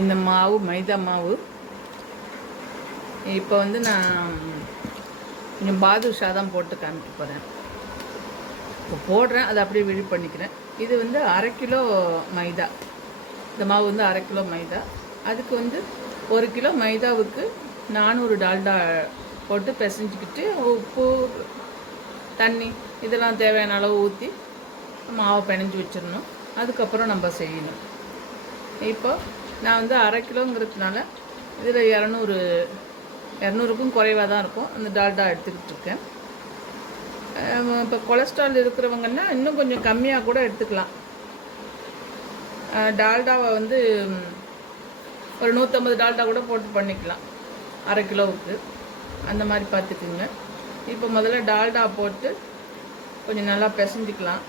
இந்த மாவு மைதா மாவு. இப்போ வந்து நான் கொஞ்சம் பாதுஷா தான் போட்டு காமிக்க போகிறேன். இப்போ போடுறேன், அதை அப்படியே விழி பண்ணிக்கிறேன். இது வந்து 1/2 கிலோ மைதா. இந்த மாவு வந்து 1/2 கிலோ மைதா. அதுக்கு வந்து 1 கிலோ மைதாவுக்கு 400 டால்டா போட்டு பிசைஞ்சிக்கிட்டு உப்பு தண்ணி இதெல்லாம் தேவையான அளவு ஊற்றி மாவை பிணைஞ்சி வச்சிடணும். அதுக்கப்புறம் நம்ம செய்யணும். இப்போ நான் வந்து 1/2 கிலோங்கிறதுனால இதில் 200க்கும் குறைவாக தான் இருக்கும் அந்த டால்டா எடுத்துக்கிட்டு இருக்கேன். இப்போ கொலஸ்ட்ரால் இருக்கிறவங்கன்னா இன்னும் கொஞ்சம் கம்மியாக கூட எடுத்துக்கலாம். டால்டாவை வந்து ஒரு 150 டால்டா கூட போட்டு பண்ணிக்கலாம் 1/2 கிலோவுக்கு. அந்த மாதிரி பார்த்துக்குங்க. இப்போ முதல்ல டால்டா போட்டு கொஞ்சம் நல்லா பிசைஞ்சிக்கலாம்.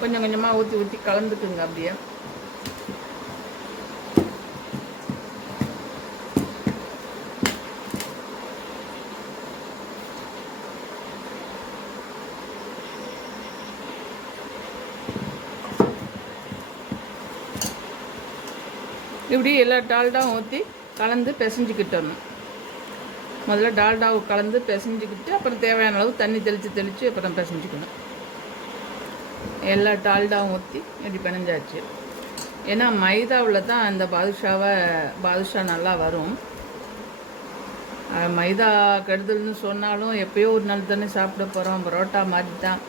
கொஞ்சம் கொஞ்சமாக ஊற்றி ஊற்றி கலந்துக்குங்க. அப்படியே இப்படி எல்லா டால்டாவும் ஊற்றி கலந்து பிசைஞ்சிக்கிட்டணும். முதல்ல டால்டாவை கலந்து பிசைஞ்சிக்கிட்டு அப்புறம் தேவையான அளவு தண்ணி தெளித்து அப்புறம் பிசைஞ்சிக்கணும். எல்லா டால்டாவும் ஊற்றி இப்படி பிணைஞ்சாச்சு. ஏன்னா மைதாவில் தான் அந்த பாதுஷா நல்லா வரும். மைதா கெடுதல்னு சொன்னாலும் எப்பயோ ஒரு நாள் தானே சாப்பிட போகிறோம். பரோட்டா மாதிரி தான்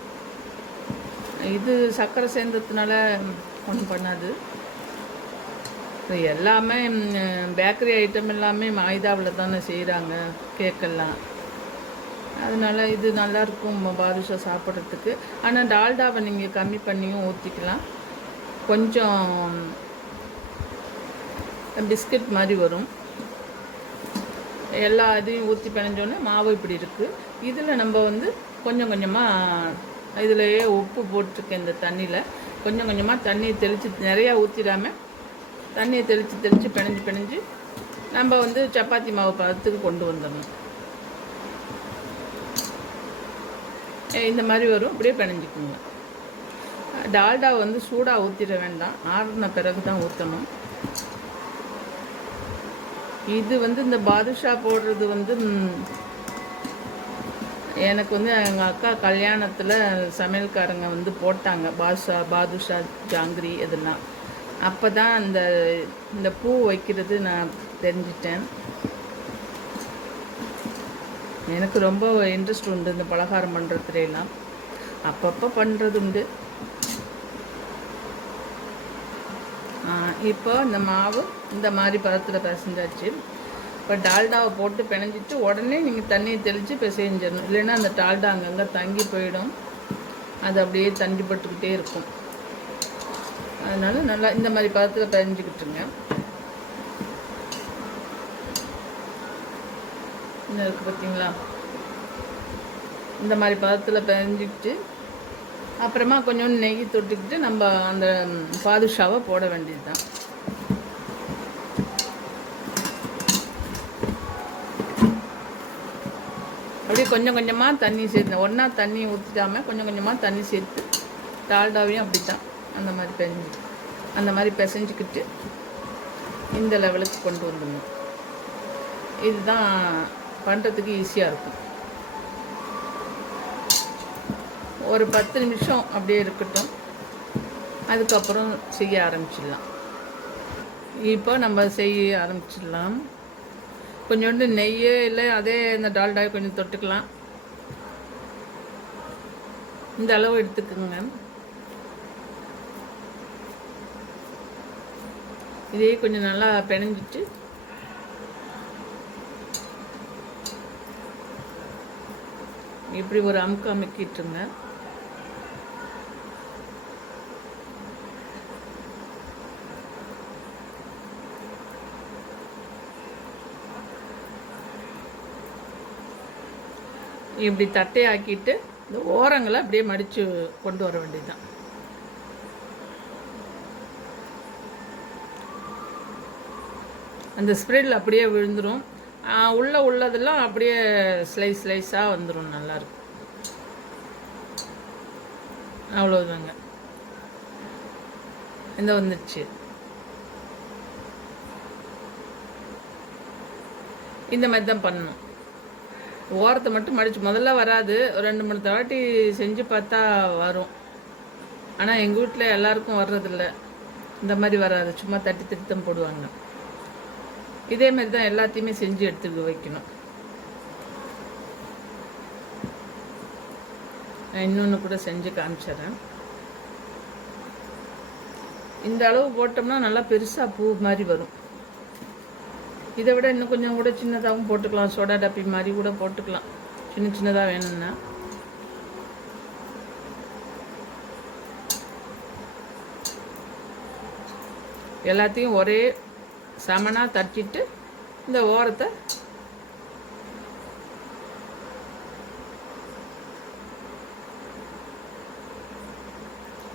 இது. சர்க்கரை சேர்ந்ததுனால ஒன்றும் பண்ணாது. எல்லாமே பேக்கரி ஐட்டம் எல்லாமே மைதாவில் தானே செய்கிறாங்க, கேக்கெல்லாம். அதனால் இது நல்லாயிருக்கும் பாதுஷா சாப்பிட்றதுக்கு. ஆனால் டால்டாவை நீங்கள் கம்மி பண்ணியும் ஊற்றிக்கலாம். கொஞ்சம் பிஸ்கட் மாதிரி வரும். எல்லா இதையும் ஊற்றி பிணைஞ்சோன்னே மாவு இப்படி இருக்குது. இதில் நம்ம வந்து கொஞ்சம் கொஞ்சமாக இதிலையே உப்பு போட்டிருக்கேன். இந்த தண்ணியில் கொஞ்சம் கொஞ்சமாக தண்ணியை தெளித்து, நிறையா ஊற்றிடாமல் தண்ணியை தெளித்து பிணைஞ்சு நம்ம வந்து சப்பாத்தி மாவு பதத்துக்கு கொண்டு வந்துடணும். இந்த மாதிரி வரும். அப்படியே பிணைஞ்சிக்கோங்க. டால்டா வந்து சூடாக ஊற்றிட வேண்டாம், ஆறுன பிறகு தான் ஊற்றணும். இது வந்து இந்த பாதுஷா போடுறது வந்து எனக்கு வந்து எங்கள் அக்கா கல்யாணத்தில் சமையல்காரங்க வந்து போட்டாங்க பாதுஷா ஜாங்கிரி இதெல்லாம். அப்போ தான் இந்த பூ வைக்கிறது நான் தெரிஞ்சிட்டேன். எனக்கு ரொம்ப இன்ட்ரெஸ்ட் உண்டு இந்த பலகாரம் பண்ணுறதுலாம். அப்பப்போ பண்ணுறது உண்டு. இப்போ இந்த மாவு இந்த மாதிரி பதத்தில் பிசைஞ்சாச்சு. இப்போ டால்டாவை போட்டு பிணைஞ்சிட்டு உடனே நீங்கள் தண்ணியை தெளித்து பிசைஞ்சிடணும். இல்லைன்னா அந்த டால்டா அங்கங்கே தங்கி போயிடும். அது அப்படியே தண்டிப்பட்டுக்கிட்டே இருக்கும். அதனால் நல்லா இந்த மாதிரி பதத்தில் பிசைஞ்சிக்கிட்டுருங்க. இன்னும் இருக்குது பார்த்தீங்களா? இந்த மாதிரி பதத்தில் பிசைஞ்சிக்கிட்டு அப்புறமா கொஞ்சோண்டு நெய் தொட்டுக்கிட்டு நம்ம அந்த பாதுஷாவை போட வேண்டியது தான். அப்படியே கொஞ்சம் கொஞ்சமாக தண்ணி சேர்த்து, ஒன்றா தண்ணி ஊற்றிடாமல் கொஞ்சம் கொஞ்சமாக தண்ணி சேர்த்து டால்டாவையும் அப்படி தான் அந்த மாதிரி பிசைஞ்சிக்கிட்டு இந்த லெவலுக்கு கொண்டு வந்துடணும். இதுதான் பண்ணுறதுக்கு ஈஸியாக இருக்கும். ஒரு 10 நிமிஷம் அப்படியே இருக்கட்டும். அதுக்கப்புறம் செய்ய ஆரம்பிச்சிடலாம். இப்போ நம்ம செய்ய ஆரம்பிச்சிடலாம். கொஞ்சோண்டு நெய் இல்லை அதே இந்த டால்டாவை கொஞ்சம் தொட்டுக்கலாம். இந்த அளவு எடுத்துக்கோங்க. இதே கொஞ்சம் நல்லா பிணைஞ்சிட்டு இப்படி ஒரு அமுக்கிட்டுருங்க. இப்படி தட்டையாக்கிட்டு இந்த ஓரங்களை அப்படியே மடித்து கொண்டு வர வேண்டியதுதான். அந்த ஸ்ப்ரெட்டில் அப்படியே விழுந்துடும். உள்ளதெல்லாம் அப்படியே ஸ்லைஸாக வந்துடும். நல்லாயிருக்கும். அவ்வளோதாங்க. இந்த வந்துடுச்சு. இந்த மாதிரி தான் பண்ணணும். ஓரத்தை மட்டும் மடித்து முதல்ல வராது, 2-3 தடவை செஞ்சு பார்த்தா வரும். ஆனால் எங்கள் வீட்டில் எல்லாருக்கும் வர்றதில்ல, இந்த மாதிரி வராது, சும்மா தட்டி தட்டி தான் போடுவாங்க. இதே மாதிரி தான் எல்லாத்தையுமே செஞ்சு எடுத்துக்க வைக்கணும். நான் இன்னொன்று கூட செஞ்சு காமிச்சிட்றேன். இந்த அளவு போட்டோம்னா நல்லா பெருசாக பூ மாதிரி வரும். இதை விட இன்னும் கொஞ்சம் கூட சின்னதாகவும் போட்டுக்கலாம், சோடா டப்பி மாதிரி கூட போட்டுக்கலாம், சின்ன சின்னதாக வேணும்னா. எல்லாத்தையும் ஒரே சமனாக தட்டிட்டு இந்த ஓரத்தை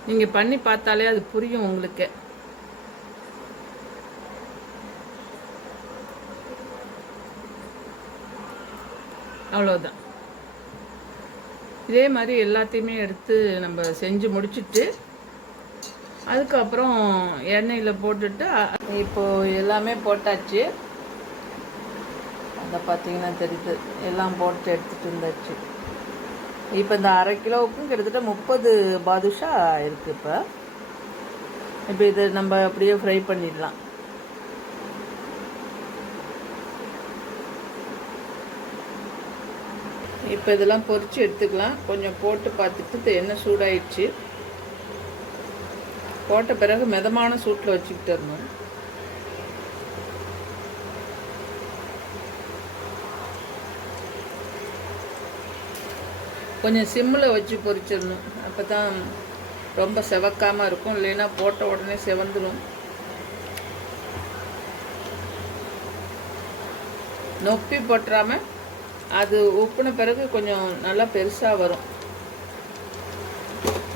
நீங்கள் பண்ணி பார்த்தாலே அது புரியும் உங்களுக்கு. அவ்வளோதான். இதே மாதிரி எல்லாத்தையுமே எடுத்து நம்ம செஞ்சு முடிச்சுட்டு அதுக்கப்புறம் எண்ணெயில் போட்டுட்டு இப்போது எல்லாமே போட்டாச்சு. அதை பார்த்தீங்கன்னா தெரியுது, எல்லாம் போட்டு எடுத்துகிட்டு இருந்தாச்சு. இப்போ இந்த 1/2 கிலோவுக்கும் கிட்டத்தட்ட 30 பாதுஷா இருக்குது. இப்போ இதை நம்ம அப்படியே ஃப்ரை பண்ணிடலாம். இப்போ இதெல்லாம் பொரித்து எடுத்துக்கலாம். கொஞ்சம் போட்டு பார்த்துட்டு எண்ணெய் சூடாயிடுச்சு. போட்ட பிறகு மிதமான சூட்டில் வச்சுக்கிட்டு இருந்தோம். கொஞ்சம் சிம்மில் வச்சு பொரிச்சிடணும், அப்போ தான் ரொம்ப செவக்காமல் இருக்கும். இல்லைன்னா போட்ட உடனே செவந்துடும். நொப்பி போட்டுறாமல் அது உப்புன பிறகு கொஞ்சம் நல்லா பெருசாக வரும்.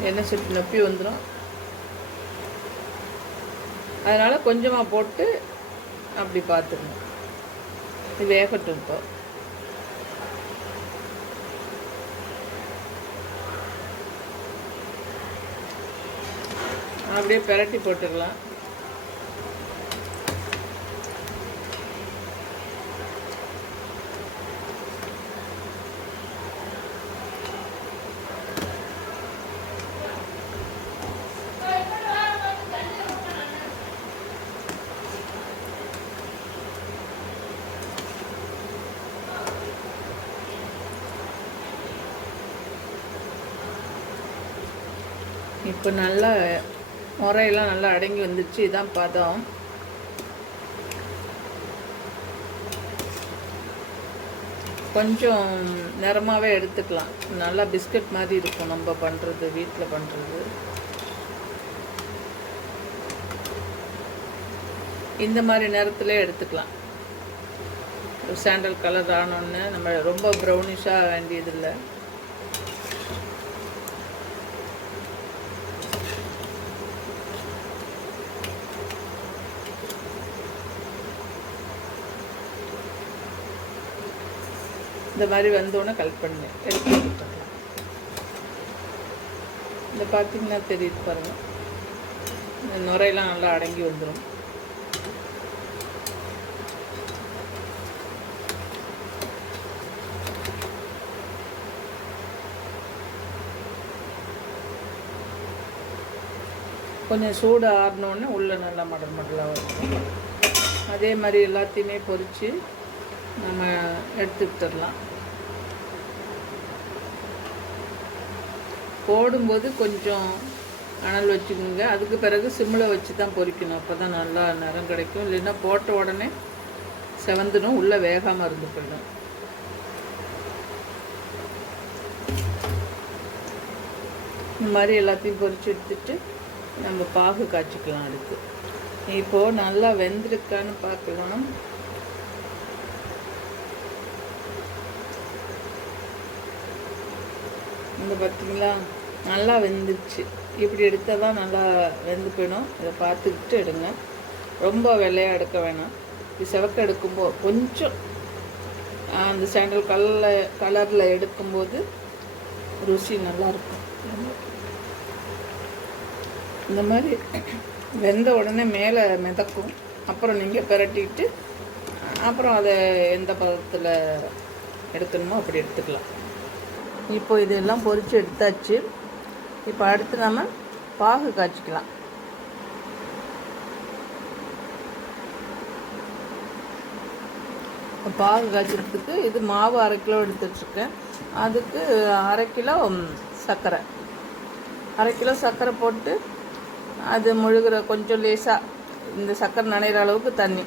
எண்ணெய் சட்டி நொப்பி வந்துடும். அதனால் கொஞ்சமாக போட்டு அப்படி பார்த்துக்கணும். இது வேகட்டும். இப்போ அப்படியே பிரட்டி போட்டுக்கலாம். இப்போ நல்லா முறையெல்லாம் நல்லா அடங்கி வந்துடுச்சு. இதான் பதம். கொஞ்சம் நிறமாகவே எடுத்துக்கலாம். நல்லா பிஸ்கட் மாதிரி இருக்கும் நம்ம பண்ணுறது, வீட்டில் பண்ணுறது. இந்த மாதிரி நேரத்தில் எடுத்துக்கலாம். சாண்டல் கலர் ஆனோன்னு நம்ம ரொம்ப ப்ரௌனிஷாக வேண்டியதில்லை. இந்த மாதிரி வந்தோடனே கலெக்ட் பண்ணி எடுத்து கொடுத்துடலாம். இந்த பார்த்திங்கன்னா தெரியுது பாருங்கள், இந்த நுரையெல்லாம் நல்லா அடங்கி வந்துடும். கொஞ்சம் சூடு ஆறினோடனே உள்ளே நல்லா மடல் மடலாக வரும். அதே மாதிரி எல்லாத்தையுமே பொரித்து நம்ம எடுத்துக்கிட்டுடலாம். போடும்போது கொஞ்சம் அனல் வச்சுக்கோங்க. அதுக்கு பிறகு சிம்மில் வச்சு தான் பொரிக்கணும். அப்போ தான் நல்லா நிறம் கிடைக்கும். இல்லைன்னா போட்ட உடனே செவந்துடும், உள்ளே வேகாமல் இருந்து போயிடும். இந்த மாதிரி எல்லாத்தையும் பொரித்து எடுத்துட்டு நம்ம பாகு காய்ச்சிக்கலாம். அடுத்து இப்போது நல்லா வெந்திருக்கான்னு பார்க்கலாம். இந்த பார்த்திங்களா, நல்லா வெந்துச்சு. இப்படி எடுத்தால் தான் நல்லா வெந்து போயிடும். இதை பார்த்துக்கிட்டு எடுங்க. ரொம்ப வெள்ளையாக எடுக்க வேணாம். இது செவக்க எடுக்கும்போது கொஞ்சம் அந்த சாண்டல் கலரில் எடுக்கும்போது ருசி நல்லாயிருக்கும். இந்த மாதிரி வெந்த உடனே மேலே மிதக்கும். அப்புறம் நீங்கள் பிரட்டிட்டு அப்புறம் அதை எந்த பதத்தில் எடுக்கணுமோ அப்படி எடுத்துக்கலாம். இப்போ இதெல்லாம் பொரித்து எடுத்தாச்சு. இப்போ அடுத்து நம்ம பாகு காய்ச்சிக்கலாம். பாகு காய்ச்சறதுக்கு இது மாவு 1/2 கிலோ எடுத்துட்ருக்கேன். அதுக்கு 1/2 கிலோ சர்க்கரை, 1/2 கிலோ சர்க்கரை போட்டு அது முழுகிற கொஞ்சம் லேசாக இந்த சர்க்கரை நனைகிற அளவுக்கு தண்ணி,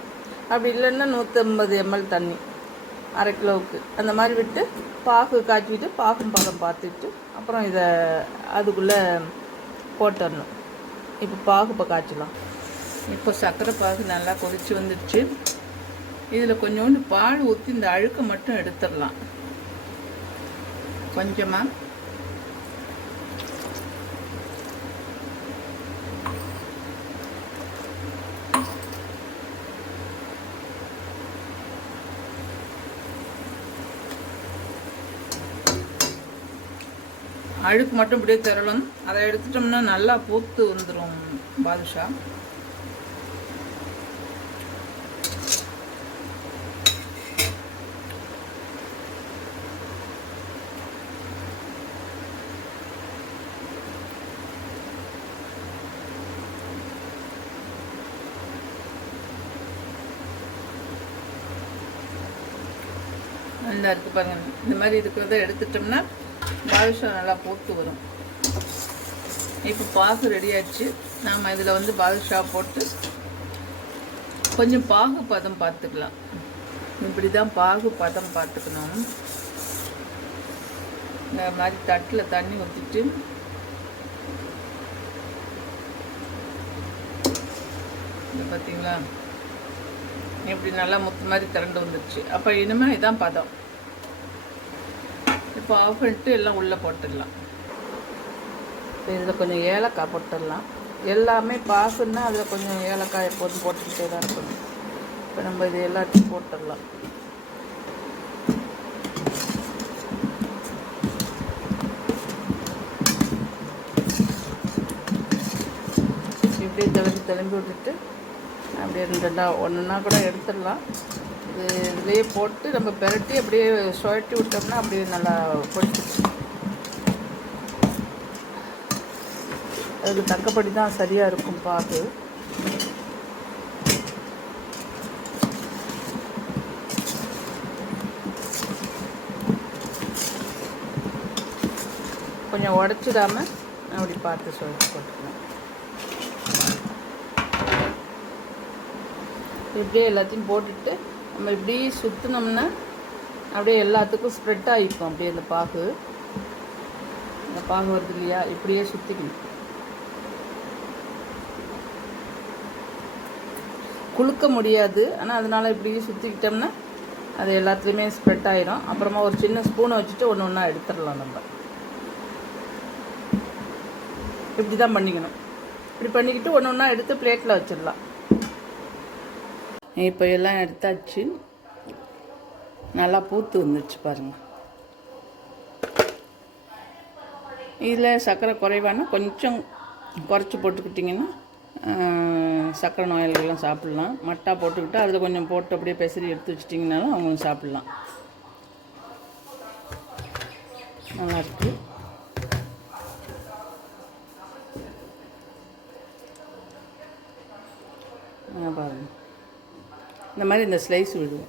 அப்படி இல்லைன்னா 150 ml தண்ணி 1/2 கிலோவுக்கு அந்த மாதிரி விட்டு பாகு காய்ச்சிட்டு பாகும் பதம் பார்த்துட்டு அப்புறம் இதை அதுக்குள்ளே போட்டுடணும். இப்போ காய்ச்சலாம். இப்போ சர்க்கரை பாகு நல்லா கொதித்து வந்துடுச்சு. இதில் கொஞ்சோண்டு பால் ஊற்றி இந்த அழுக்கை மட்டும் எடுத்துடலாம். கொஞ்சமாக அழுக்கு மட்டும் இப்படியே தரணும். அதை எடுத்துட்டோம்னா நல்லா பூத்து வந்துடும் பாதுஷா. நல்லா இருக்குது பாருங்கள். இந்த மாதிரி இருக்கிறத எடுத்துட்டோம்னா பாதுஷா நல்லா பூத்து வரும். இப்போ பாகு ரெடி ஆச்சு. நாம் இதில் வந்து பாதுஷா போட்டு கொஞ்சம் பாகு பதம் பார்த்துக்கலாம். இப்படி தான் பாகு பதம் பார்த்துக்கணும். இந்த மாதிரி தட்டில் தண்ணி ஊற்றிட்டு இது பார்த்தீங்களா, இப்படி நல்லா முத்து மாதிரி திரண்டு வந்துடுச்சு. அப்போ இனிமேல் இதான் பதம். இப்போ ஆஃப் பண்ணிட்டு எல்லாம் உள்ளே போட்டுடலாம். இப்போ இதில் கொஞ்சம் ஏலக்காய் போட்டுடலாம். எல்லாமே பாகுன்னா அதில் கொஞ்சம் ஏலக்காய் எப்போதும் போட்டுக்கிட்டே தான் இருக்கணும். இப்போ நம்ம இது எல்லாத்தையும் போட்டுடலாம். இப்படியே கிளம்பி விட்டுட்டு அப்படியே ஒன்றுனா கூட எடுத்துடலாம். இது இதுலேயே போட்டு நம்ம பெரட்டி அப்படியே சுழட்டி விட்டோம்னா அப்படியே நல்லா பொடிச்சு. அதுக்கு தக்கப்படி தான் சரியாக இருக்கும் பாகு. கொஞ்சம் உடச்சிடாம அப்படி பார்த்து சுழட்டி போட்டுக்கலாம். இப்படியே எல்லாத்தையும் போட்டுட்டு நம்ம இப்படி சுற்றினோம்னா அப்படியே எல்லாத்துக்கும் ஸ்ப்ரெட் ஆகிக்கும். அப்படியே இந்த பாகு வருது இல்லையா, இப்படியே சுற்றிக்கணும். குலுக்க முடியாது, ஆனால் அதனால் இப்படியே சுற்றிக்கிட்டோம்னா அது எல்லாத்துலேயுமே ஸ்ப்ரெட் ஆகிடும். அப்புறமா ஒரு சின்ன ஸ்பூனை வச்சுட்டு ஒன்று ஒன்றா எடுத்துடலாம். நம்ம இப்படி தான் பண்ணிக்கணும். இப்படி பண்ணிக்கிட்டு ஒன்று ஒன்றா எடுத்து பிளேட்டில் வச்சிடலாம். இப்போ எல்லாம் எடுத்தாச்சு. நல்லா பூத்து வந்துடுச்சு பாருங்கள். இதில் சர்க்கரை குறைவானா கொஞ்சம் குறைச்சி போட்டுக்கிட்டிங்கன்னா சர்க்கரை நோயாளிகள்லாம் சாப்பிட்லாம். மட்டா போட்டுக்கிட்டு அதில் கொஞ்சம் போட்டு அப்படியே பெசரி எடுத்து வச்சிட்டிங்கனாலும் அவங்க சாப்பிட்லாம். நல்லாயிருக்கு. பாருங்கள், இந்த மாதிரி இந்த ஸ்லைஸ் விடுவோம்.